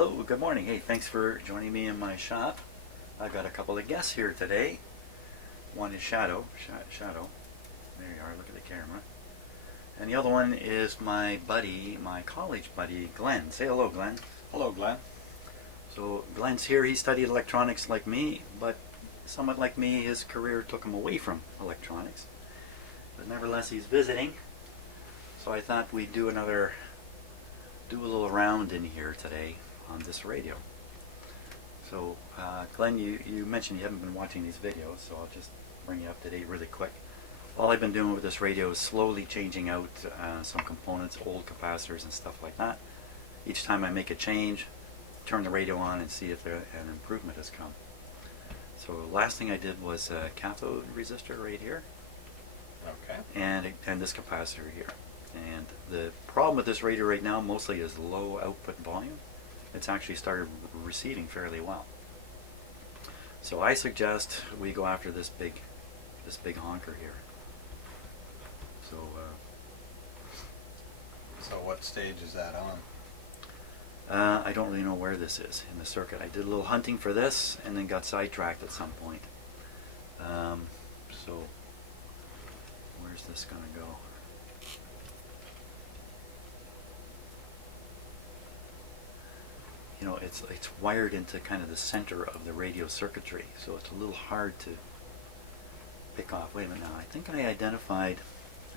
Hello, good morning. Hey, thanks for joining me in my shop. I've got a couple of guests here today. One is Shadow. Shadow. There you are, look at the camera. And the other one is my buddy, my college buddy, Glenn. Say hello, Glenn. Hello, Glenn. So Glenn's here. He studied electronics like me, but somewhat like me, his career took him away from electronics. But nevertheless, he's visiting. So I thought we'd do a little round in here today on this radio. So Glenn, you mentioned you haven't been watching these videos, so I'll just bring you up to date really quick. All I've been doing with this radio is slowly changing out some components, old capacitors and stuff like that. Each time I make a change, turn the radio on and see if an improvement has come. So last thing I did was a cathode resistor right here. Okay. And this capacitor here. And the problem with this radio right now mostly is low output volume. It's actually started receding fairly well. So I suggest we go after this big honker here. So So what stage is that on? I don't really know where this is in the circuit. I did a little hunting for this and then got sidetracked at some point. So where's this going to go? You know, it's wired into kind of the center of the radio circuitry, so it's a little hard to pick off. Wait a minute now, I think I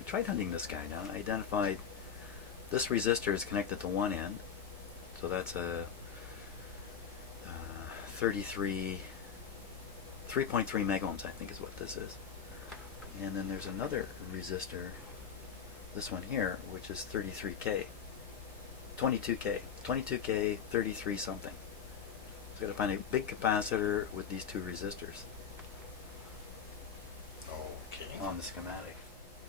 tried hunting this guy down. I identified this resistor is connected to one end, so that's a 3.3 megohms, I think is what this is. And then there's another resistor, this one here, which is 33K. 22K, 33 something. So got to find a big capacitor with these two resistors. Okay. On the schematic.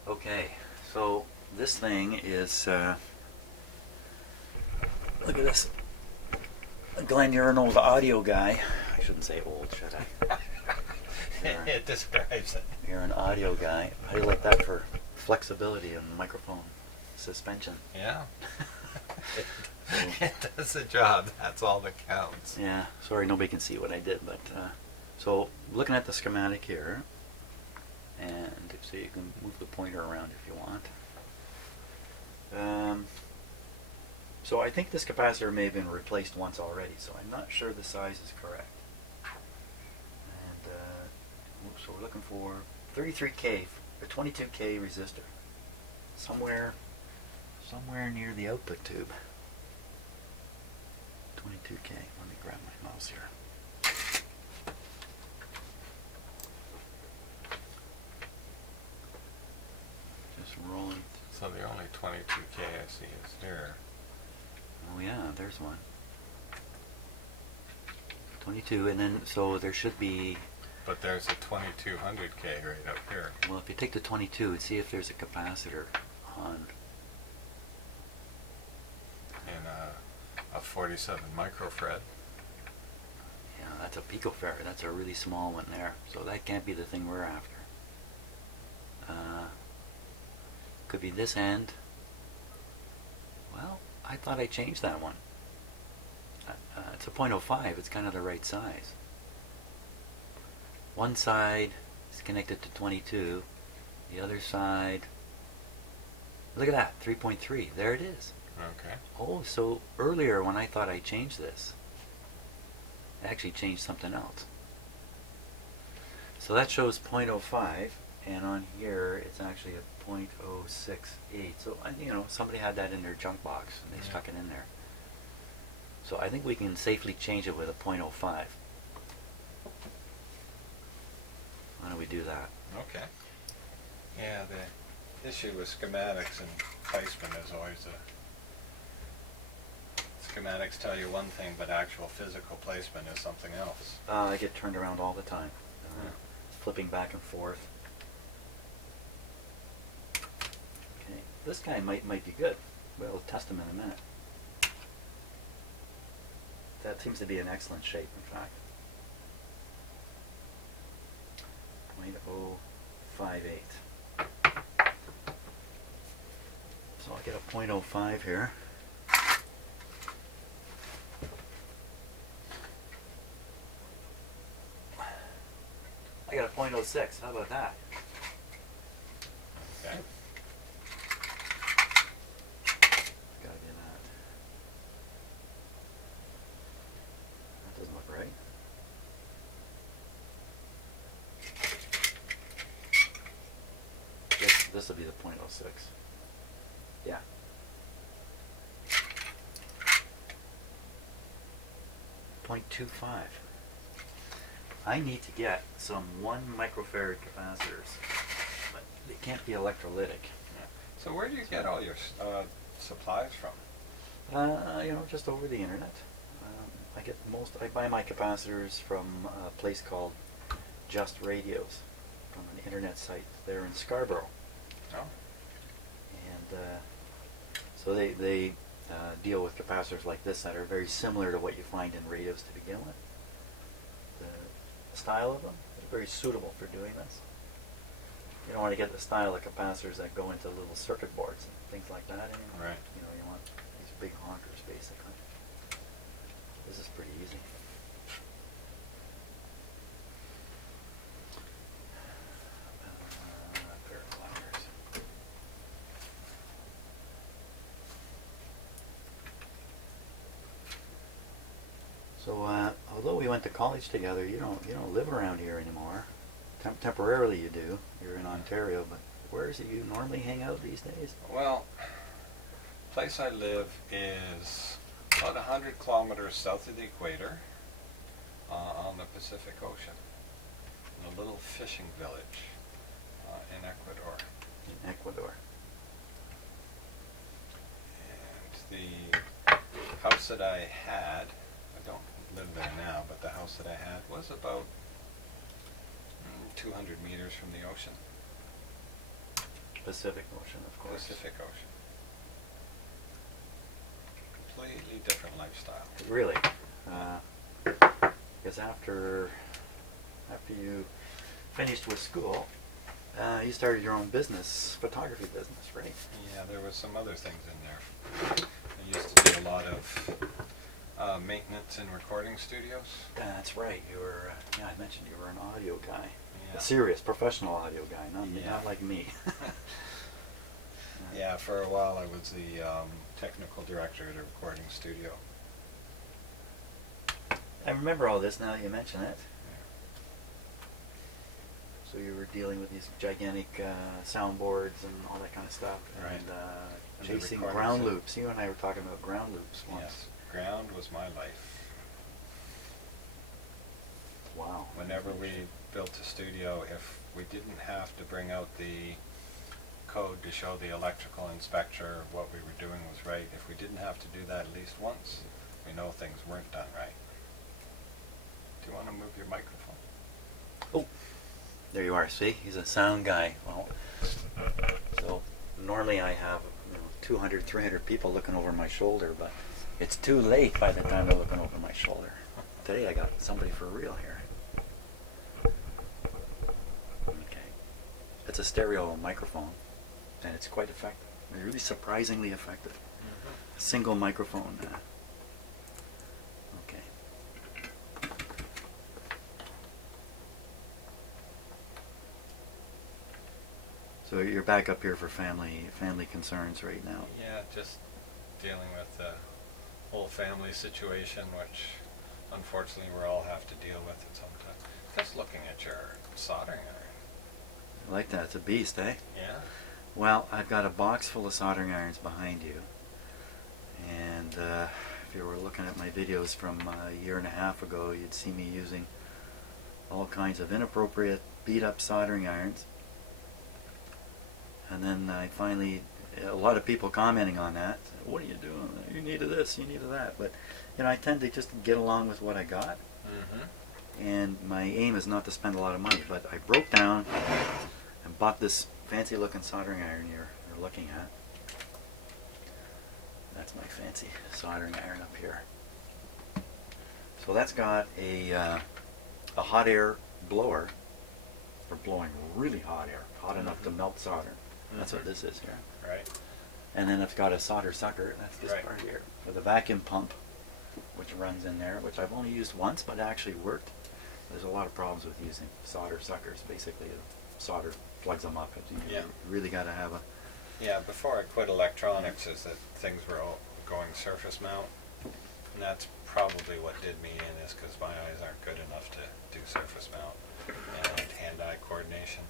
Okay, so this thing is, look at this. Glenn, you're an old audio guy. I shouldn't say old, should I? It describes it. You're an audio guy. How do you like that for flexibility and microphone suspension? Yeah. It does the job. That's all that counts. Yeah, sorry nobody can see what I did, but so looking at the schematic here, and so you can move the pointer around if you want. So I think this capacitor may have been replaced once already, so I'm not sure the size is correct. And so we're looking for 33K, a 22K resistor, somewhere near the output tube. 22K. Let me grab my mouse here. Just rolling. So the only 22K I see is here. Oh yeah, there's one. 22, and then so there should be. But there's a 2200K right up here. Well, if you take the 22 and see if there's a capacitor on. And a 47 microfarad. Yeah, that's a picofarad. That's a really small one there. So that can't be the thing we're after. Could be this end. Well, I thought I changed that one. It's a 0.05. It's kind of the right size. One side is connected to 22. The other side. Look at that, 3.3. There it is. Okay. Oh, so earlier when I thought I changed this, I actually changed something else. So that shows 0.05, and on here it's actually a 0.068. So somebody had that in their junk box and they stuck it in there. So I think we can safely change it with a 0.05. Why don't we do that? Okay. Yeah, the issue with schematics and placement is always schematics tell you one thing, but actual physical placement is something else. I get turned around all the time, flipping back and forth. Okay, this guy might be good. We'll test him in a minute. That seems to be in excellent shape, in fact. 0.058. So I'll get a 0.05 here. .06. How about that? Okay. Gotta be that. That doesn't look right. This will be the .06. Yeah. .25. I need to get some 1 microfarad capacitors, but they can't be electrolytic. Yeah. So where do you get all your supplies from? Just over the internet. I buy my capacitors from a place called Just Radios, from an internet site there in Scarborough. Oh. And so they deal with capacitors like this that are very similar to what you find in radios to begin with. The style of them is very suitable for doing this. You don't want to get the style of capacitors that go into little circuit boards and things like that anymore. Right. You want these big honkers basically. This is pretty easy. Pair of pliers. So, although we went to college together, you don't live around here anymore. Temporarily, you do. You're in Ontario, but where is it you normally hang out these days? Well, the place I live is about 100 kilometers south of the equator, on the Pacific Ocean, in a little fishing village in Ecuador. In Ecuador. And the house that I had, I don't live there now, but the house that I had was about 200 meters from the ocean. Pacific Ocean, of course. Pacific Ocean. Completely different lifestyle. Really? Because after you finished with school, you started your own business, photography business, right? Yeah, there was some other things in there. I used to do a lot of maintenance in recording studios. That's right. You were. I mentioned you were an audio guy, Yeah. a serious professional audio guy, not Yeah. not like me. Yeah, for a while I was the technical director at a recording studio. I remember all this now that you mention it. Yeah. So you were dealing with these gigantic soundboards and all that kind of stuff, Right. and And the chasing recording ground set. loops. You and I were talking about ground loops once. Yes, ground was my life. Wow. Whenever we built a studio, if we didn't have to bring out the code to show the electrical inspector what we were doing was right, if we didn't have to do that at least once, we know things weren't done right. Do you want to move your microphone? Oh, there you are. See, he's a sound guy. Well, so normally I have 200, 300 people looking over my shoulder, but it's too late by the time they're looking over my shoulder. Today I got somebody for real here. Okay. It's a stereo microphone, and it's quite effective. It's really surprisingly effective. A single microphone. Okay. So you're back up here for family concerns right now. Yeah, just dealing with the whole family situation, which unfortunately we all have to deal with at some time. Just looking at your soldering iron. I like that. It's a beast, eh? Yeah? Well, I've got a box full of soldering irons behind you. And if you were looking at my videos from a year and a half ago, you'd see me using all kinds of inappropriate beat-up soldering irons. And then I finally, a lot of people commenting on that. What are you doing? You needed this, you needed that. But, I tend to just get along with what I got. Mm-hmm. And my aim is not to spend a lot of money. But I broke down and bought this fancy looking soldering iron you're looking at. That's my fancy soldering iron up here. So that's got a hot air blower for blowing really hot air, hot enough to melt solder. That's what this is here. Right. And then it's got a solder sucker, that's this Right. part here, with a vacuum pump which runs in there, which I've only used once but it actually worked. there's a lot of problems with using solder suckers. Basically, solder plugs them up. You Yeah. really got to have a. Yeah, before I quit electronics is that things were all going surface mount. And that's probably what did me in, is because my eyes aren't good enough to do surface mount and hand-eye coordination.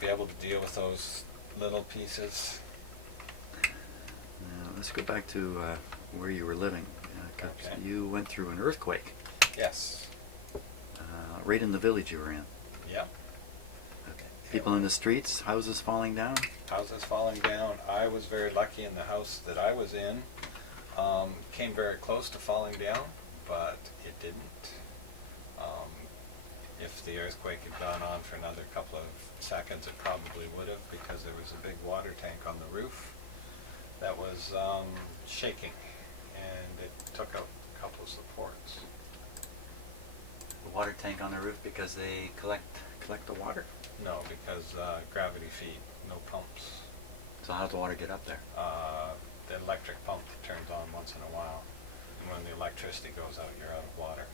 Be able to deal with those little pieces. Now, let's go back to where you were living. 'Cause Okay. you went through an earthquake Yes. right in the village you were in. Yep. Okay. People in the streets, houses falling down. Houses falling down. I was very lucky in the house that I was in. Came very close to falling down, but it didn't. If the earthquake had gone on for another couple of seconds, it probably would have, because there was a big water tank on the roof that was shaking, and it took out a couple of supports. The water tank on the roof because they collect the water. No, because gravity feed, no pumps. So how's the water get up there? The electric pump turns on once in a while, and when the electricity goes out, you're out of water.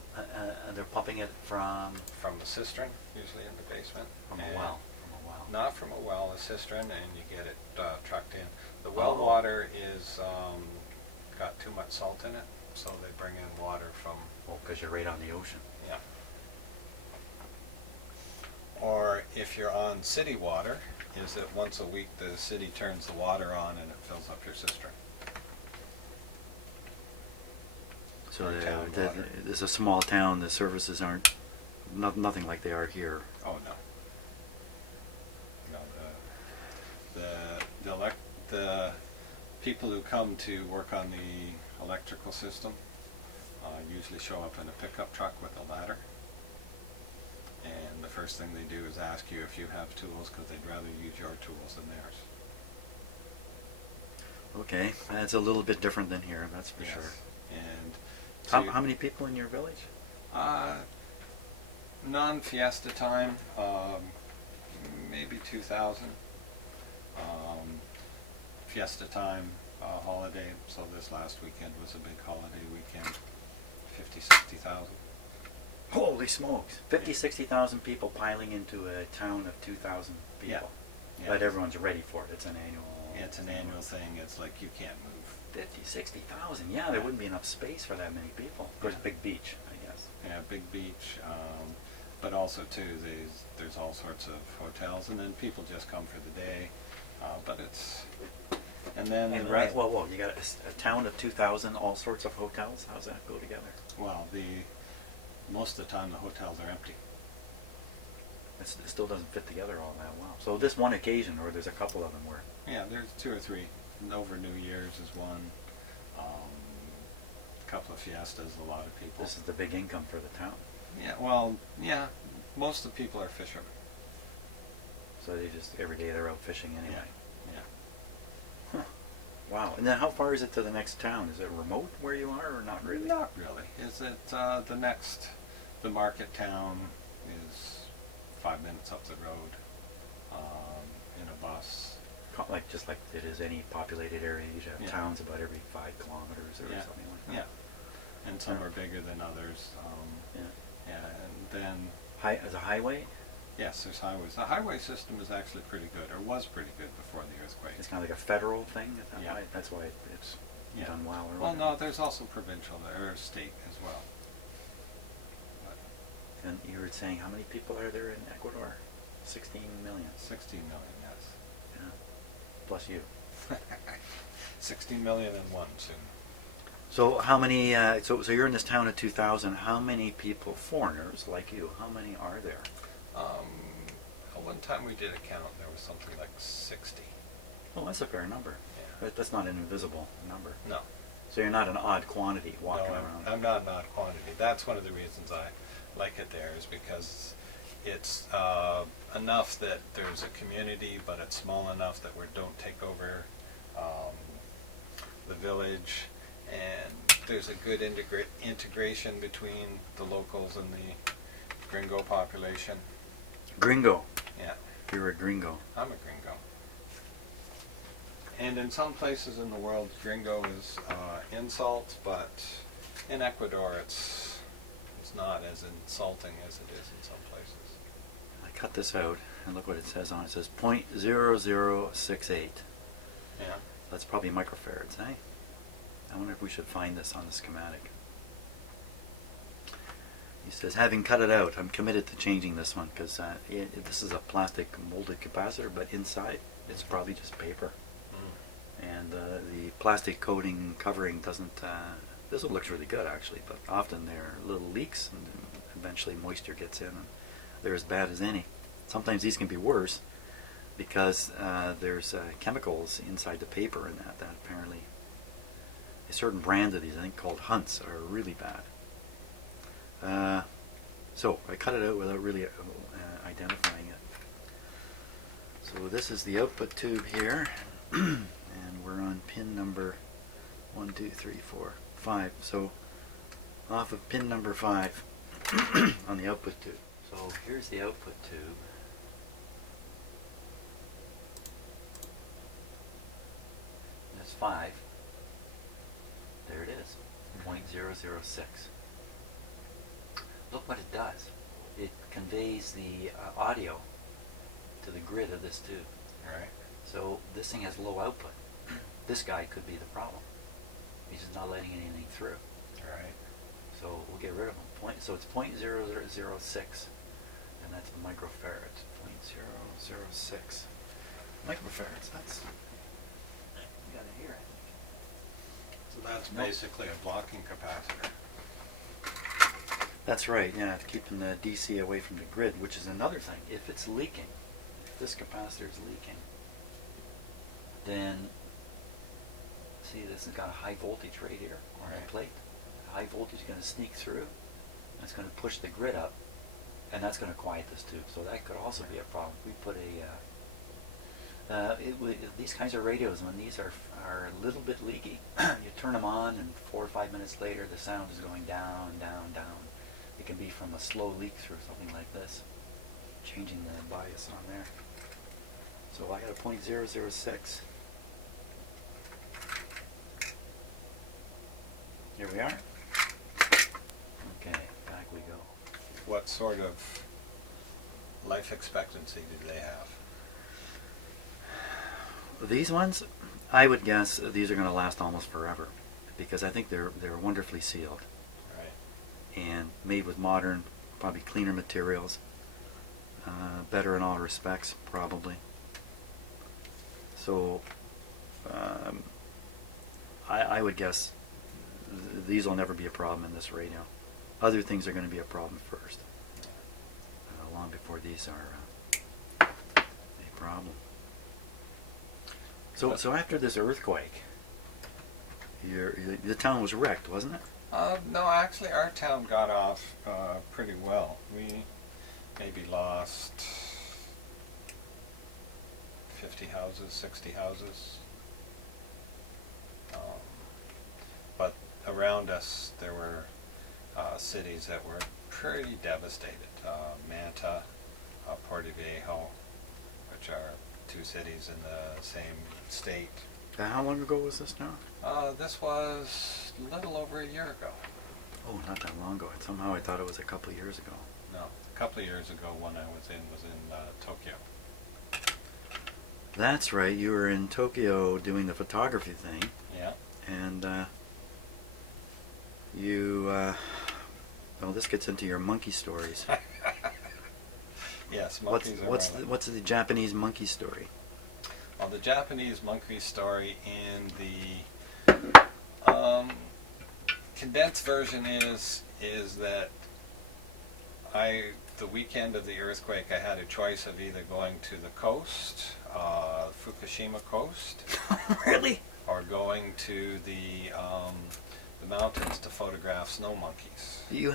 They're pumping it from From a cistern, usually in the basement. a and well. From a well. Not from a well, a cistern, and you get it trucked in. The well Oh. water is got too much salt in it, so they bring in water from, Well, because you're right on the ocean. yeah. Or if you're on city water, is that once a week the city turns the water on and it fills up your cistern. So Or town water. it's a small town. The services aren't nothing like they are here. Oh, no. No, the people who come to work on the electrical system usually show up in a pickup truck with a ladder. And the first thing they do is ask you if you have tools, because they'd rather use your tools than theirs. Okay, that's a little bit different than here. That's for Yes. sure. And How many people in your village? non-fiesta time, maybe 2,000. Fiesta time, holiday, so this last weekend was a big holiday weekend, 60,000. Holy smokes! 50, 60,000 people piling into a town of 2,000 people. Yeah. Yeah. But everyone's ready for it. It's an annual. It's an annual thing. It's like you can't move. 50, 60,000. Yeah, there wouldn't be enough space for that many people. Of course, Yeah. big beach, I guess. Yeah, big beach, but also too, there's all sorts of hotels, and then people just come for the day. But it's, and then And the right, rest. whoa, you got a town of 2,000, all sorts of hotels. How's that go together? Well, most of the time the hotels are empty. It still doesn't fit together all that well. So this one occasion, or there's a couple of them where. Yeah, there's 2 or 3. Over New Year's is one. A couple of fiestas, a lot of people. This is the big income for the town. Yeah, well, yeah, most of the people are fishermen. So they just, every day they're out fishing anyway. Yeah. Huh. Wow. And then how far is it to the next town? Is it remote where you are or not really? Not really. Is it the market town is 5 minutes up the road in a bus. Like just like it is any populated area, you should have Yeah. towns about every 5 kilometers or Yeah. something like that. Yeah. And some Yeah. are bigger than others. Yeah. Yeah, and then, As a highway, yes, there's highways. The highway system is actually pretty good, or was pretty good before the earthquake. it's kind of like a federal thing. Is that Yeah. right? That's why it's Yeah. done well. Or Well, whatever. no, there's also provincial, or state as well. But And you were saying how many people are there in Ecuador? 16 million. 16 million, yes. Yeah. Plus you. 16 million and one soon. So how many? So you're in this town of 2,000. How many people, foreigners like you? How many are there? One time we did a count, there was something like 60. Oh, that's a fair number. Yeah. But that's not an invisible number. No. So you're not an odd quantity walking No, around. I'm not an odd quantity. That's one of the reasons I like it there, is because it's enough that there's a community, but it's small enough that we don't take over the village, and there's a good integration between the locals and the gringo population. Gringo. Yeah, You're a gringo. I'm a gringo. And in some places in the world, gringo is insult, but in Ecuador it's not as insulting as it is in some places. I cut this out, and look what it says on it. It says 0.0068. Yeah. That's probably microfarads, eh? I wonder if we should find this on the schematic. He says, having cut it out, I'm committed to changing this one because this is a plastic molded capacitor, but inside it's probably just paper. And the plastic coating covering doesn't, this one looks really good actually, but often there are little leaks and eventually moisture gets in and they're as bad as any. Sometimes these can be worse because there's chemicals inside the paper and that apparently a certain brand of these, I think called Hunts, are really bad. So I cut it out without really identifying it. So this is the output tube here. And we're on pin number 1, 2, 3, 4, 5. So off of pin number 5 on the output tube. So here's the output tube. That's 5. There it is, 0.006. Look what it does. It conveys the audio to the grid of this tube. Right. So this thing has low output. This guy could be the problem. He's just not letting anything through. Right. So we'll get rid of him. So it's 0.006, and that's microfarads. 0.006 microfarads. That's, you gotta hear it. So that's basically a blocking capacitor. That's right. Yeah, it's keeping the DC away from the grid, which is another thing. If it's leaking, if this capacitor is leaking, then see, this has got a high voltage right here on the plate. High voltage is going to sneak through. That's going to push the grid up, and that's going to quiet this tube. So that could also be a problem. We put these kinds of radios, when these are a little bit leaky, you turn them on, and 4 or 5 minutes later, the sound is going down, down, down. It can be from a slow leak through something like this, changing the bias on there. So I got a 0.006. Here we are. Okay, back we go. What sort of life expectancy do they have? These ones, I would guess these are going to last almost forever, because I think they're wonderfully sealed. Right. And made with modern, probably cleaner materials, better in all respects, probably. So I would guess these will never be a problem in this radio. Other things are going to be a problem first, long before these are a problem. So after this earthquake, the town was wrecked, wasn't it? No, actually our town got off pretty well. We maybe lost 50 houses, 60 houses. But around us there were cities that were pretty devastated. Manta, Portoviejo, which are 2 cities in the same state. How long ago was this now? This was a little over a year ago. Oh, not that long ago. Somehow I thought it was a couple of years ago. No, a couple of years ago when I was in Tokyo. That's right. You were in Tokyo doing the photography thing. Yeah. And well, this gets into your monkey stories. Yes, monkeys what's the Japanese monkey story? Well, the Japanese monkey story in the condensed version is that the weekend of the earthquake, I had a choice of either going to the coast, Fukushima coast, Really? or going to the mountains to photograph snow monkeys. You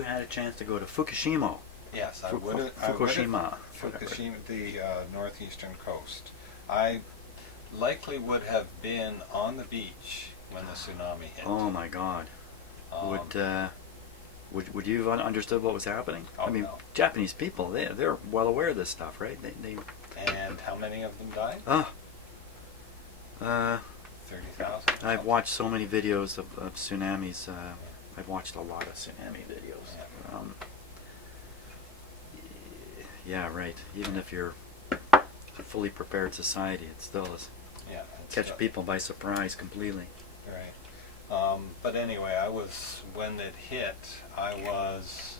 had a chance to go to Fukushima. Yes, I would have. Fukushima. Fukushima, the northeastern coast. I likely would have been on the beach when the tsunami hit. Oh my God. Would you have understood what was happening? Oh, I mean, no. Japanese people, they're well aware of this stuff, right? They And how many of them died? 30,000. 30,000. I've watched so many videos of tsunamis I've watched a lot of tsunami videos. Yeah. Yeah, right. Even if you're a fully prepared society, it still is Yeah. catch people by surprise completely. Right. But anyway, when it hit, I was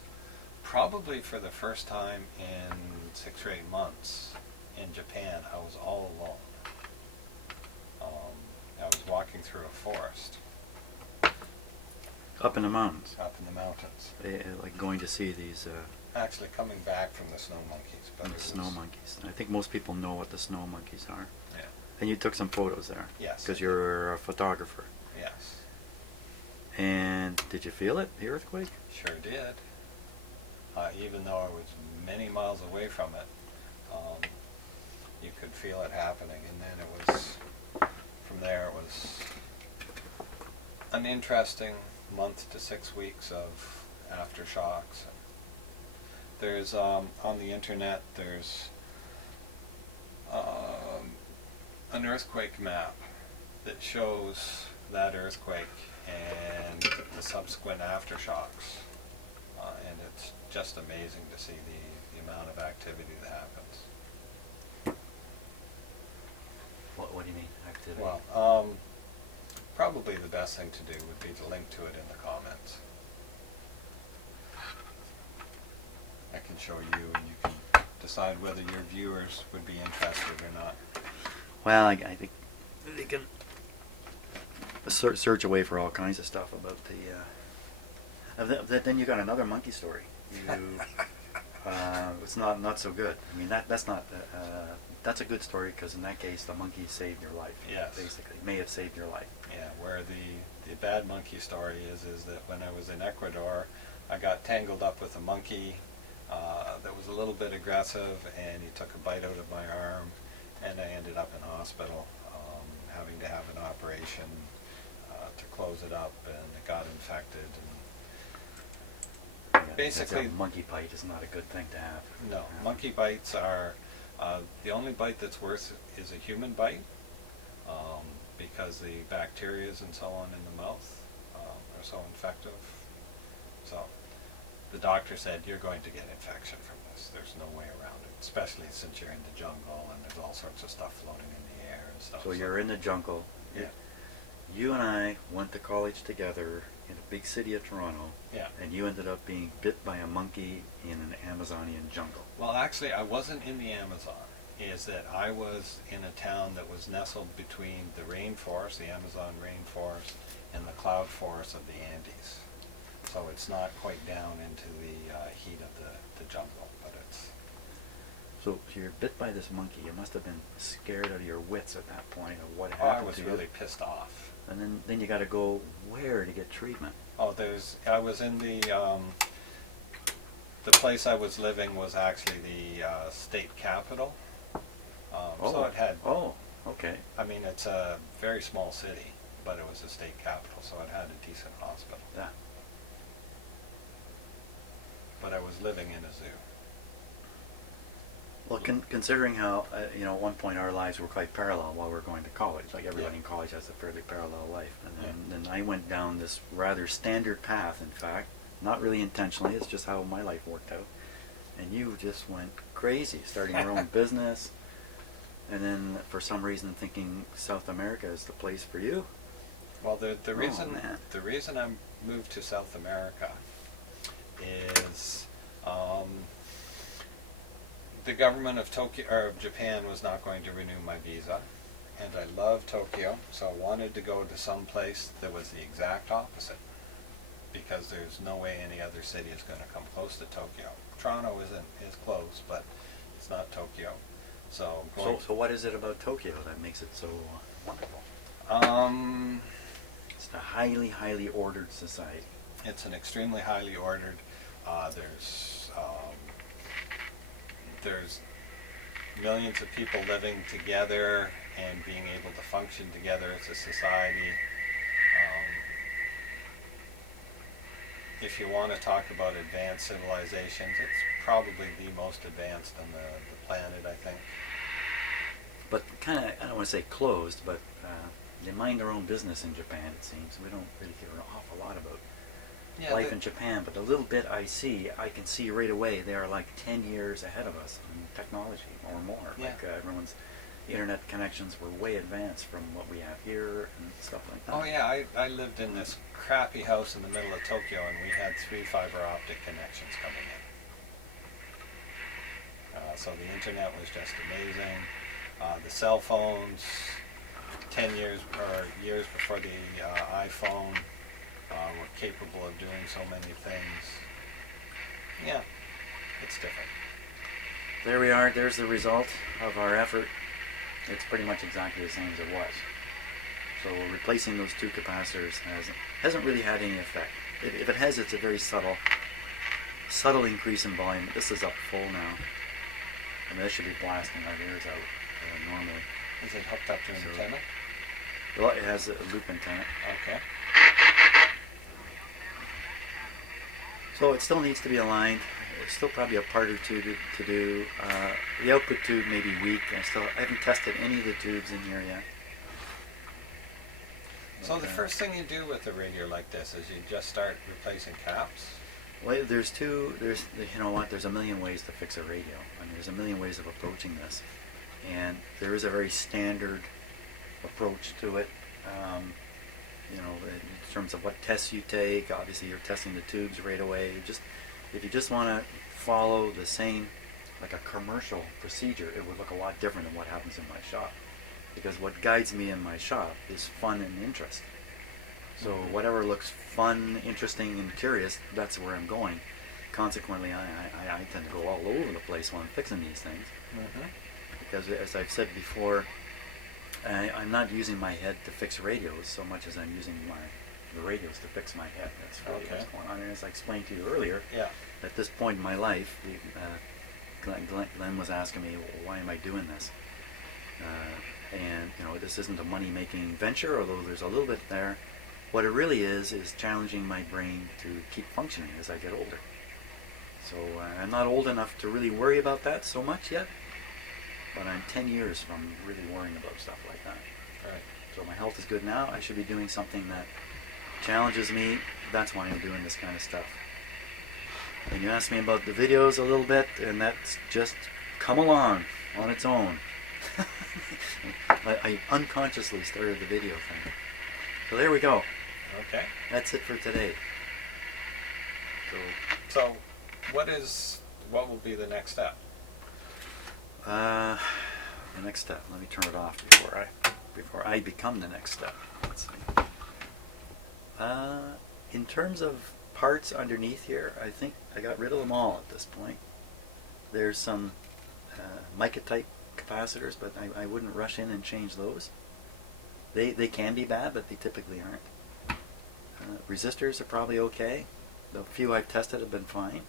probably for the first time in 6 or 8 months in Japan, I was all alone. I was walking through a forest. Up in the mountains. Up in the mountains. Like going to see these Actually coming back from the snow monkeys. But the snow monkeys. I think most people know what the snow monkeys are. Yeah. And you took some photos there. Yes. Because you're a photographer. Yes. And did you feel it, the earthquake? Sure did. Even though I was many miles away from it, you could feel it happening. And then from there it was an interesting month to 6 weeks of aftershocks. There's, on the internet, there's an earthquake map that shows that earthquake and the subsequent aftershocks. And it's just amazing to see the amount of activity that happens. What do you mean, activity? Well, probably the best thing to do would be to link to it in the comments. I can show you and you can decide whether your viewers would be interested or not. Well, I think they can search away for all kinds of stuff about the. Then you got another monkey story. It's not so good. I mean that's not. That's a good story because in that case the monkey saved your life. Yes. Basically, may have saved your life. Yeah. Where the bad monkey story is that when I was in Ecuador, I got tangled up with a monkey that was a little bit aggressive, and he took a bite out of my arm, and I ended up in hospital, having to have an operation to close it up, and it got infected. And Yeah, basically, a monkey bite is not a good thing to have. no, monkey bites are the only bite that's worse is a human bite, because the bacteria and so on in the mouth are so infective. So the doctor said, you're going to get infection from this. There's no way around it, especially since you're in the jungle and there's all sorts of stuff floating in the air and stuff. So you're in the jungle. Yeah. You and I went to college together in a big city of Toronto. Yeah. And you ended up being bit by a monkey in an Amazonian jungle. Well, actually, I wasn't in the Amazon. Is that I was in a town that was nestled between the rainforest, the Amazon rainforest, and the cloud forest of the Andes. So it's not quite down into the heat of the jungle, but it's... So you're bit by this monkey. You must have been scared out of your wits at that point of what Oh, I happened was to you. really pissed off. And then you got to go where to get treatment? Oh, I was in the place I was living was actually the state capital. So it had... Oh, okay. I mean, it's a very small city, but it was a state capital, so it had a decent hospital. Yeah. But I was living in a zoo. Well, considering how, at one point our lives were quite parallel while we were going to college. Like everybody Yeah. in college has a fairly parallel life. And Yeah. then I went down this rather standard path, in fact. Not really intentionally, it's just how my life worked out. And you just went crazy, starting your own business. And then for some reason thinking South America is the place for you. Well, the reason man. the reason I moved to South America is the government of Tokyo or of Japan was not going to renew my visa, and I love Tokyo, so I wanted to go to some place that was the exact opposite, because there's no way any other city is going to come close to Tokyo. Toronto is close, but it's not Tokyo. So what is it about Tokyo that makes it so wonderful? It's a highly, highly ordered society. It's an extremely highly ordered. There's millions of people living together and being able to function together as a society. If you want to talk about advanced civilizations, it's probably the most advanced on the planet, I think. But kind of, I don't want to say closed, but they mind their own business in Japan, it seems. We don't really hear an awful lot about Yeah, life in Japan, but the little bit I see, I can see right away they are like 10 years ahead of us in technology or more. Yeah. Like everyone's internet connections were way advanced from what we have here and stuff like that. Oh yeah, I lived in this crappy house in the middle of Tokyo, and we had 3 fiber optic connections coming in. So the internet was just amazing. The cell phones, 10 years or years before the iPhone, were capable of doing so many things. Yeah, it's different. There we are. There's the result of our effort. It's pretty much exactly the same as it was. So replacing those 2 capacitors hasn't really had any effect. If it has, it's a very subtle increase in volume. This is up full now. I mean, this should be blasting our ears out normally. Is it hooked up to an antenna? Well, it has a loop antenna. Okay. So it still needs to be aligned. It's still probably a part or two to do. The output tube may be weak. I haven't tested any of the tubes in here yet. So the first thing you do with a radio like this is you just start replacing caps? Well, there's you know what, there's a million ways to fix a radio. I mean, there's a million ways of approaching this. And there is a very standard approach to it. You know, in terms of what tests you take, obviously you're testing the tubes right away. If you just want to follow the same, like a commercial procedure, it would look a lot different than what happens in my shop. Because what guides me in my shop is fun and interest. So whatever looks fun, interesting, and curious, that's where I'm going. Consequently, I tend to go all over the place when I'm fixing these things. Mm-hmm. Because as I've said before, I'm not using my head to fix radios so much as I'm using the radios to fix my head. That's really what's going on. And as I explained to you earlier, Yeah. at this point in my life, Glenn was asking me, well, why am I doing this? And you know, this isn't a money-making venture, although there's a little bit there. What it really is challenging my brain to keep functioning as I get older. So I'm not old enough to really worry about that so much yet, but I'm 10 years from really worrying about stuff like that. Right. So my health is good now. I should be doing something that challenges me. That's why I'm doing this kind of stuff. And you asked me about the videos a little bit, and that's just come along on its own. I unconsciously started the video thing. So there we go. Okay. That's it for today. So what will be the next step? The next step. Let me turn it off before I become the next step. Let's see. In terms of parts underneath here, I think I got rid of them all at this point. There's some mica type capacitors, but I wouldn't rush in and change those. They can be bad, but they typically aren't. Resistors are probably okay. The few I've tested have been fine.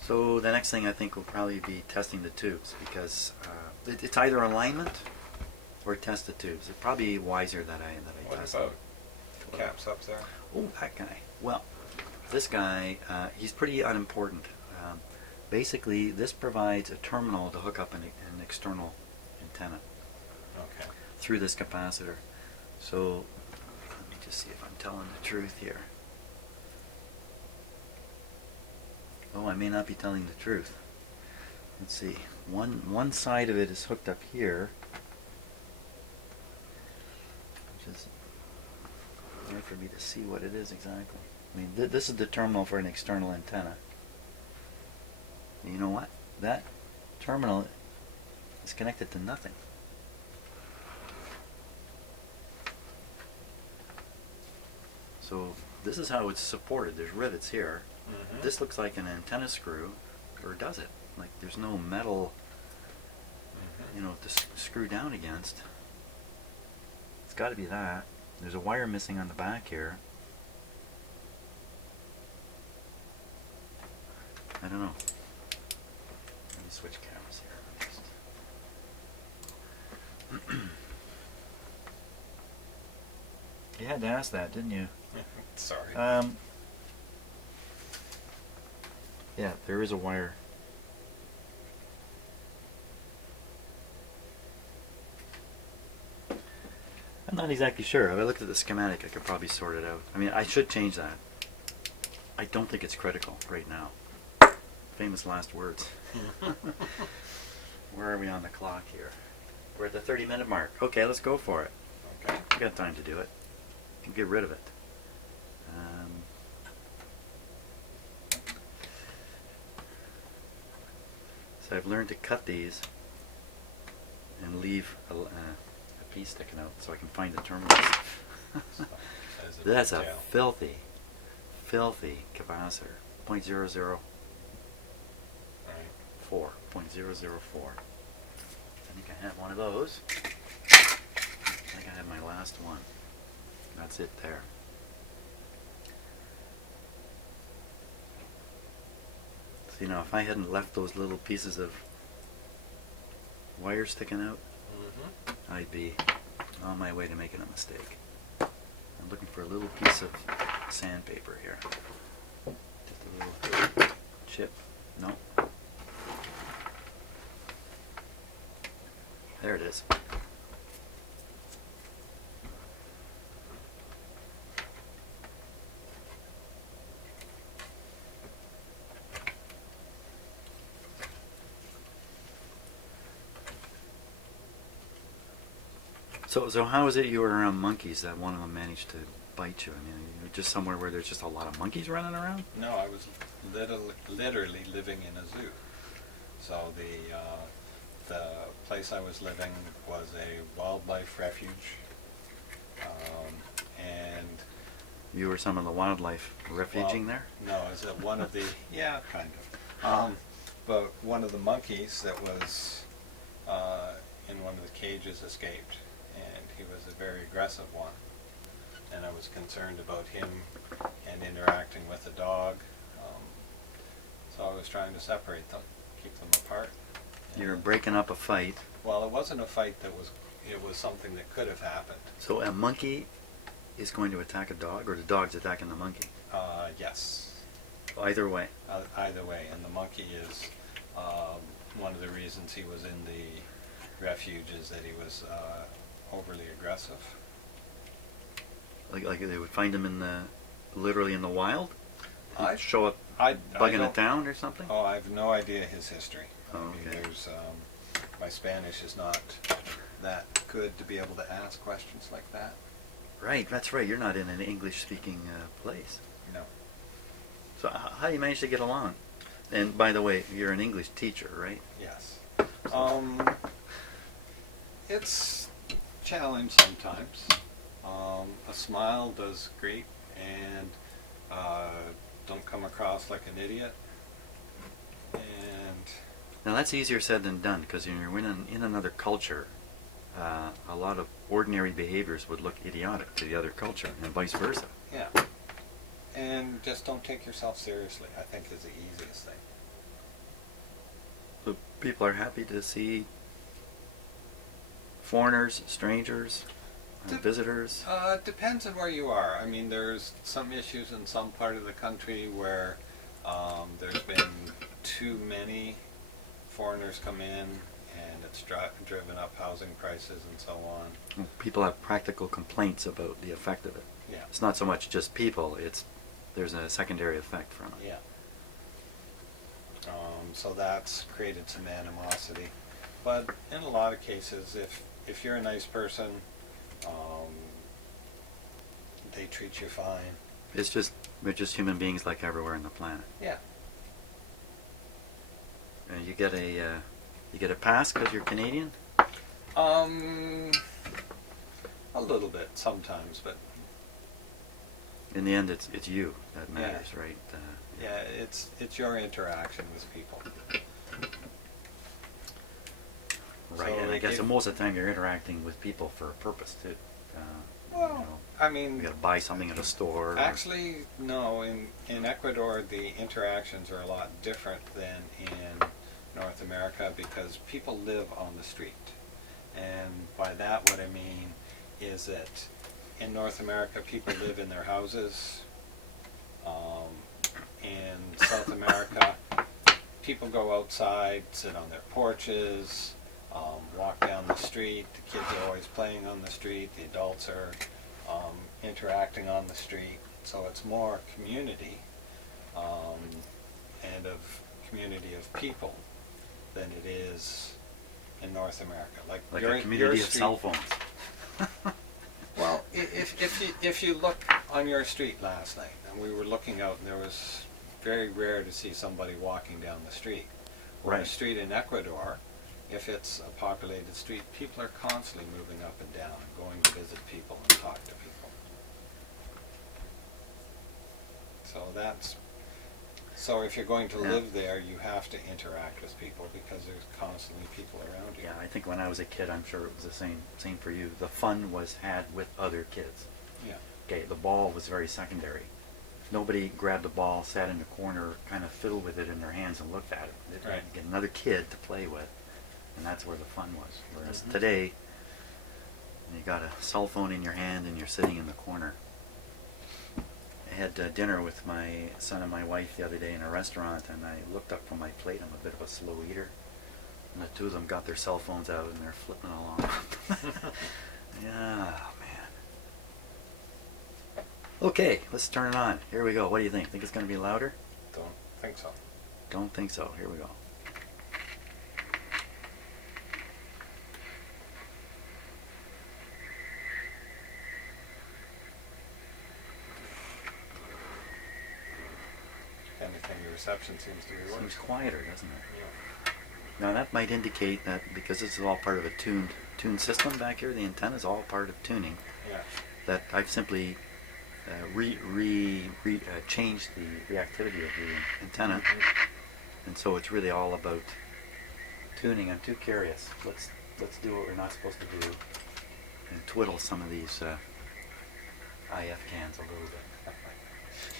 So the next thing I think will probably be testing the tubes, because it's either alignment or test the tubes. It's probably wiser that I What test about them. caps up there? Oh, that guy. Well, this guy, he's pretty unimportant. Basically, this provides a terminal to hook up an external antenna Okay. through this capacitor. So let me just see if I'm telling the truth here. Oh, I may not be telling the truth. Let's see. One side of it is hooked up here, which is hard for me to see what it is exactly. I mean, this is the terminal for an external antenna. And you know what? That terminal is connected to nothing. So this is how it's supported. There's rivets here. Mm-hmm. This looks like an antenna screw, or does it? Like there's no metal, you know, to screw down against. It's got to be that. There's a wire missing on the back here. I don't know. Let me switch cameras here. You had to ask that, didn't you? Sorry. Yeah, there is a wire. I'm I'm not exactly sure. If I looked at the schematic, I could probably sort it out. I mean, I should change that. I don't think it's critical right now. Famous last words. Where are we on the clock here? We're at the 30-minute mark. Okay, let's go for it. Okay. We got time to do it. We'll get rid of it. So I've learned to cut these and leave a piece sticking out so I can find the terminals. That's a detail. filthy, filthy capacitor. 0.004. Right. 0.004. I think I had one of those. I think I had my last one. That's it there. See, now if I hadn't left those little pieces of wire sticking out, I'd be on my way to making a mistake. I'm looking for a little piece of sandpaper here. Just a little chip. No. There it is. So how is it you were around monkeys that one of them managed to bite you? I mean, you were just somewhere where there's just a lot of monkeys running around? No, I was literally living in a zoo. So the place I was living was a wildlife refuge, and You were some of the wildlife refuging there? no, is it one of the yeah, kind of. But one of the monkeys that was in one of the cages escaped, and he was a very aggressive one. And I was concerned about him and interacting with the dog. So I was trying to separate them, keep them apart. You were And- breaking up a fight. Well, it wasn't a fight it was something that could have happened. So a monkey is going to attack a dog, or the dog's attacking the monkey? Yes, Either way. either way. And the monkey is one of the reasons he was in the refuge is that he was overly aggressive. Like they would find him literally in the wild? I- Show up I bugging don't- it down or something? Oh, I have no idea his history. Oh, I mean, okay. there's my Spanish is not that good to be able to ask questions like that. Right, that's right. You're not in an English-speaking place. No. So how do you manage to get along? And by the way, you're an English teacher, right? Yes. It's challenge sometimes. A smile does great, and don't come across like an idiot. And Now that's easier said than done, because when you're in another culture, a lot of ordinary behaviors would look idiotic to the other culture, and vice versa. yeah. And just don't take yourself seriously, I think, is the easiest thing. So people are happy to see foreigners, strangers, visitors. Depends on where you are. I mean, there's some issues in some part of the country where there's been too many foreigners come in, and it's driven up housing prices and so on. People have practical complaints about the effect of it. Yeah. It's not so much just people; there's a secondary effect from it. Yeah. So that's created some animosity. But in a lot of cases, if you're a nice person, they treat you fine. We're just human beings like everywhere on the planet. Yeah. And you get a pass because you're Canadian. A little bit sometimes, but In the end, it's you that matters, right? yeah, it's your interaction with people. Right, So and I guess if- most of the time you're interacting with people for a purpose too. Well, I mean, you got to buy something at a store. or- actually, no. In Ecuador, the interactions are a lot different than in North America because people live on the street. And by that, what I mean is that in North America, people live in their houses. In South America, people go outside, sit on their porches. walk down the street. The kids are always playing on the street. The adults are interacting on the street. So it's more community and of community of people than it is in North America. Like a community of cell phones. Well, if you look on your street last night, and we were looking out, and there was very rare to see somebody walking down the street. Or a Right. street in Ecuador, if it's a populated street, people are constantly moving up and down, going to visit people and talk to people. So if you're going to Yeah. live there, you have to interact with people because there's constantly people around you. Yeah, I think when I was a kid, I'm sure it was the same for you. The fun was had with other kids. Yeah. Okay, the ball was very secondary. Nobody grabbed the ball, sat in the corner, kind of fiddled with it in their hands and looked at it. They had Right. to get another kid to play with, and that's where the fun was. Whereas Mhm. today, you got a cell phone in your hand and you're sitting in the corner. I had dinner with my son and my wife the other day in a restaurant, and I looked up from my plate. I'm a bit of a slow eater. And the two of them got their cell phones out and they're flipping along. Yeah, man. Okay, let's turn it on. Here we go. What do you think? Think it's going to be louder? Don't think so. Don't think so. Here we go. Anything, your reception seems to be worse. Seems quieter, doesn't it? Yeah. Now that might indicate that because this is all part of a tuned system back here, the antenna is all part of tuning, Yeah. that I've simply changed the reactivity of the antenna, and so it's really all about tuning. I'm too curious. Let's do what we're not supposed to do and twiddle some of these IF cans a little bit.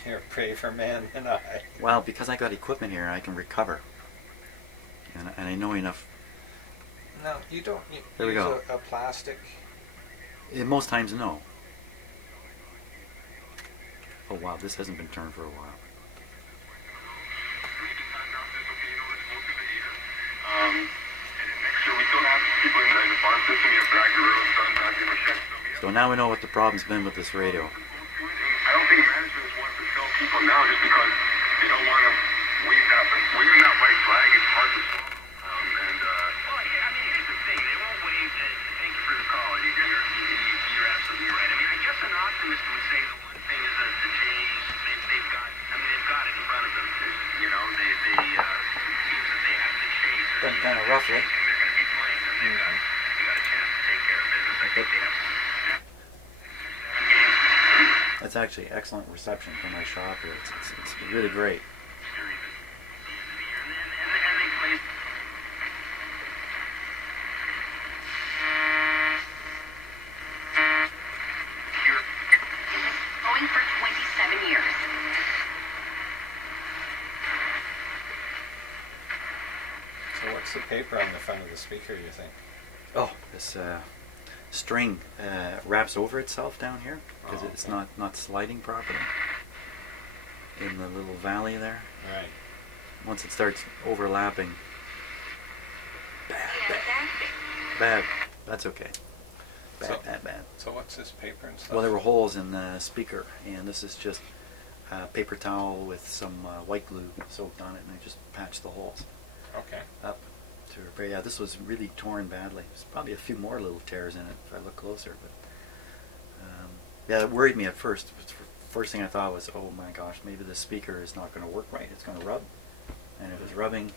You're a braver man than I. Well, because I got equipment here, I can recover, and I know enough. No, you don't There we use go. a plastic. Most times, no. Oh wow, this hasn't been turned for a while. So now we know what the problem's been with this radio. I don't think management wants to tell people now just because they don't want to wave that. Waving that white flag is hard to swallow. Well, I mean, here's the thing. They won't wave the thank you for the call. You're absolutely right. I mean, I guess an optimist would say the one thing is that the Jays, they've got it in front of them. You know, it seems that they have the Jays. Done kind of roughly. They're going to be playing, and they got a chance to take care of business. I think they have some. That's actually excellent reception from my shop here. It's really great. Going for 27 years. So what's the paper on the front of the speaker, you think? Oh, this string wraps over itself down here because Oh, it's okay. not sliding properly in the little valley there. Right. Once it starts overlapping, Fantastic. bad. That's okay. So- Bad. So what's this paper and stuff? Well, there were holes in the speaker, and this is just a paper towel with some white glue soaked on it, and I just patched the holes Okay. up to repair. Yeah, this was really torn badly. There's probably a few more little tears in it if I look closer, but yeah, it worried me at first. First thing I thought was, oh my gosh, maybe the speaker is not going to work right. It's going to rub, and it was rubbing.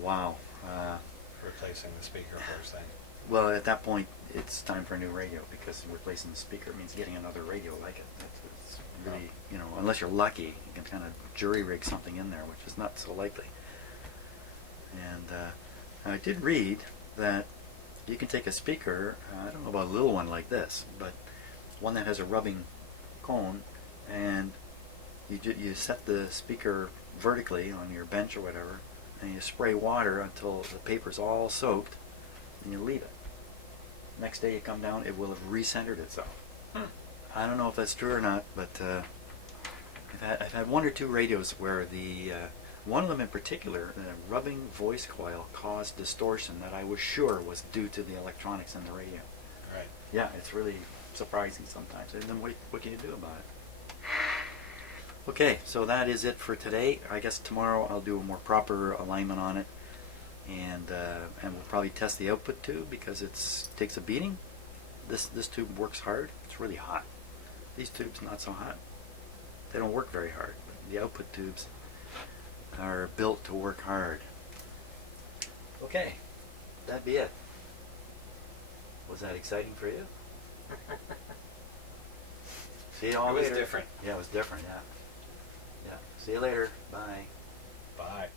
Wow. Replacing the speaker first thing. Well, at that point, it's time for a new radio because replacing the speaker means getting another radio like it. It's really, unless you're lucky, you can kind of jury rig something in there, which is not so likely. And I did read that you can take a speaker, I don't know about a little one like this, but one that has a rubbing cone, and you set the speaker vertically on your bench or whatever, and you spray water until the paper's all soaked, and you leave it. Next day you come down, it will have recentered itself. I don't know if that's true or not, but I've had one or two radios where the One of them in particular, the rubbing voice coil, caused distortion that I was sure was due to the electronics in the radio. Right. Yeah, it's really surprising sometimes. And then what can you do about it? Okay, so that is it for today. I guess tomorrow I'll do a more proper alignment on it, and we'll probably test the output tube because it takes a beating. This tube works hard. It's really hot. These tubes not so hot. They don't work very hard. But the output tubes are built to work hard. Okay, that'd be it. Was that exciting for you? See you all It was later. different. Yeah, it was different. Yeah. Yeah. See you later. Bye. Bye.